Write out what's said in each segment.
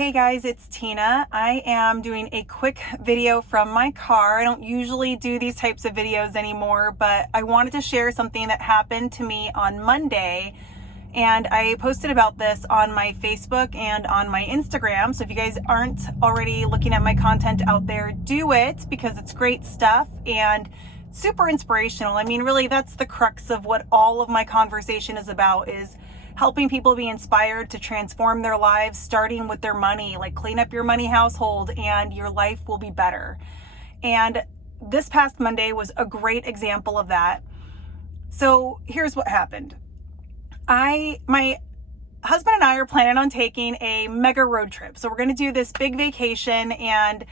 Hey guys, it's Tina. I am doing a quick video from my car. I don't usually do these types of videos anymore, but I wanted to share something that happened to me on Monday. And I posted about this on my Facebook and on my Instagram. So if you guys aren't already looking at my content out there, do it because it's great stuff and super inspirational. I mean, really, that's the crux of what all of my conversation is about, is helping people be inspired to transform their lives, starting with their money. Like, clean up your money household and your life will be better. And this past Monday was a great example of that. So here's what happened. My husband and I are planning on taking a mega road trip. So we're going to do this big vacation and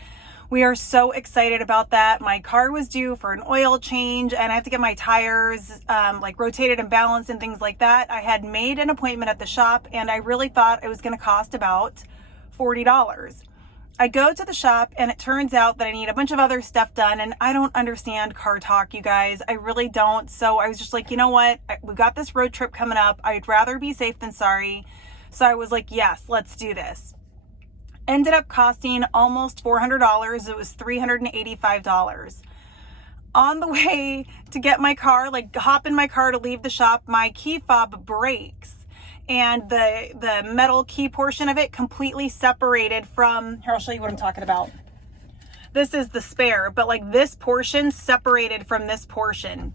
we are so excited about that. My car was due for an oil change and I have to get my tires rotated and balanced and things like that. I had made an appointment at the shop and I really thought it was going to cost about $40. I go to the shop and it turns out that I need a bunch of other stuff done, and I don't understand car talk, you guys. I really don't. So I was just like, you know what? We got this road trip coming up. I'd rather be safe than sorry. So I was like, yes, let's do this. Ended up costing almost $400. It was $385. On the way to get my car, hop in my car to leave the shop, my key fob breaks and the metal key portion of it completely separated from, here, I'll show you what I'm talking about. This is the spare, but this portion separated from this portion.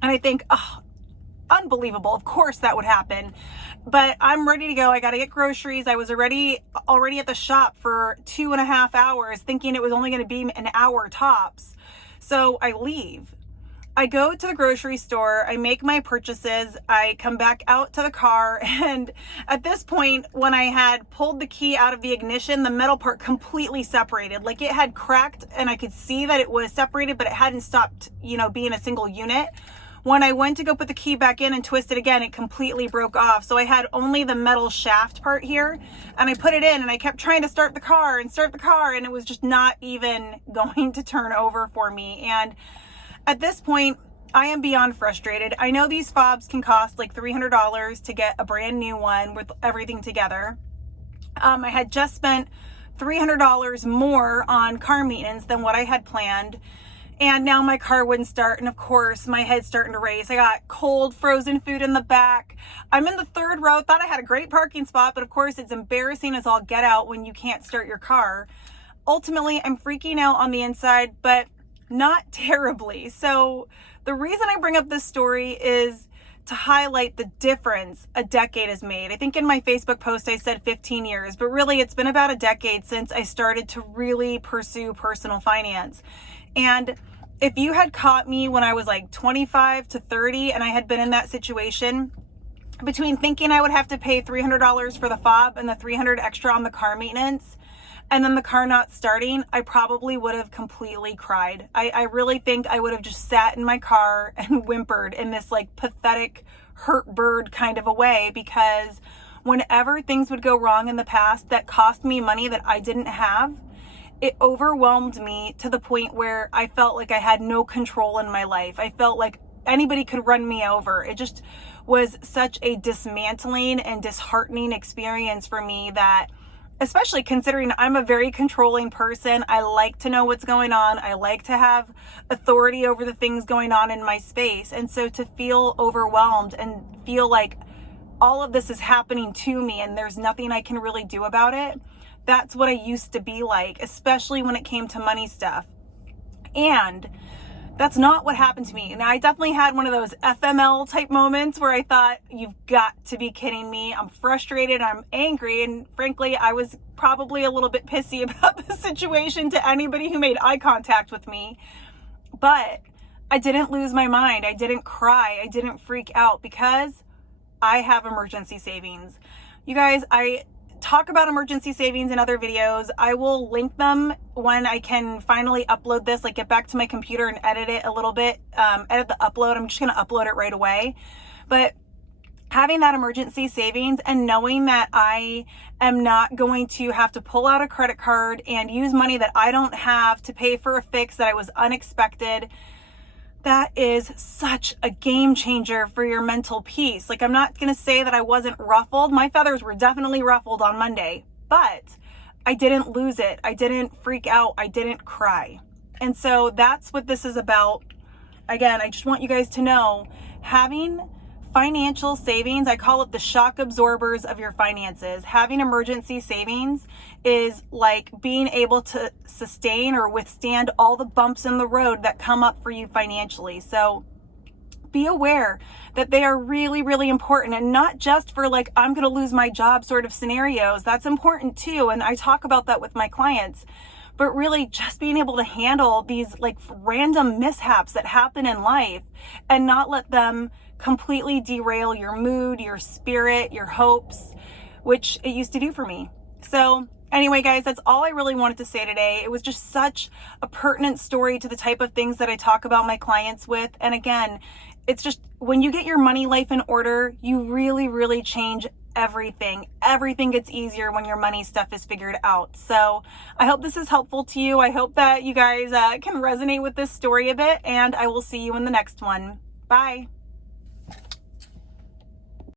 And I think, oh, unbelievable. Of course that would happen. But I'm ready to go. I got to get groceries. I was already at the shop for 2.5 hours thinking it was only going to be an hour tops. So I leave. I go to the grocery store. I make my purchases. I come back out to the car. And at this point, when I had pulled the key out of the ignition, the metal part completely separated. It had cracked and I could see that it was separated, but it hadn't stopped, being a single unit. When I went to go put the key back in and twist it again, it completely broke off. So I had only the metal shaft part here, and I put it in and I kept trying to start the car and it was just not even going to turn over for me. And at this point, I am beyond frustrated. I know these fobs can cost $300 to get a brand new one with everything together. I had just spent $300 more on car maintenance than what I had planned. And now my car wouldn't start. And of course, my head's starting to race. I got cold, frozen food in the back. I'm in the third row. Thought I had a great parking spot, but of course, it's embarrassing as all get out when you can't start your car. Ultimately, I'm freaking out on the inside, but not terribly. So the reason I bring up this story is to highlight the difference a decade has made. I think in my Facebook post, I said 15 years, but really it's been about a decade since I started to really pursue personal finance. And if you had caught me when I was 25 to 30 and I had been in that situation, between thinking I would have to pay $300 for the fob and the $300 extra on the car maintenance, and then the car not starting, I probably would have completely cried. I really think I would have just sat in my car and whimpered in this pathetic hurt bird kind of a way, because whenever things would go wrong in the past that cost me money that I didn't have, it overwhelmed me to the point where I felt like I had no control in my life. I felt like anybody could run me over. It just was such a dismantling and disheartening experience for me, that, especially considering I'm a very controlling person, I like to know what's going on. I like to have authority over the things going on in my space. And so to feel overwhelmed and feel like all of this is happening to me and there's nothing I can really do about it, that's what I used to be like, especially when it came to money stuff. And that's not what happened to me. And I definitely had one of those FML type moments where I thought, you've got to be kidding me. I'm frustrated, I'm angry, and frankly, I was probably a little bit pissy about the situation to anybody who made eye contact with me. But I didn't lose my mind. I didn't cry. I didn't freak out, because I have emergency savings. You guys, I talk about emergency savings in other videos. I will link them when I can finally upload this, get back to my computer and edit it a little bit, edit the upload. I'm just going to upload it right away. But having that emergency savings and knowing that I am not going to have to pull out a credit card and use money that I don't have to pay for a fix that was unexpected, that is such a game changer for your mental peace. I'm not going to say that I wasn't ruffled. My feathers were definitely ruffled on Monday, but I didn't lose it. I didn't freak out. I didn't cry. And so that's what this is about. Again, I just want you guys to know, having financial savings, I call it the shock absorbers of your finances. Having emergency savings is like being able to sustain or withstand all the bumps in the road that come up for you financially. So be aware that they are really, really important, and not just for like, I'm going to lose my job sort of scenarios. That's important too. And I talk about that with my clients, but really just being able to handle these like random mishaps that happen in life and not let them completely derail your mood, your spirit, your hopes, which it used to do for me. So anyway, guys, that's all I really wanted to say today. It was just such a pertinent story to the type of things that I talk about my clients with. And again, it's just when you get your money life in order, you really, really change everything. Everything gets easier when your money stuff is figured out. So I hope this is helpful to you. I hope that you guys can resonate with this story a bit, and I will see you in the next one. Bye.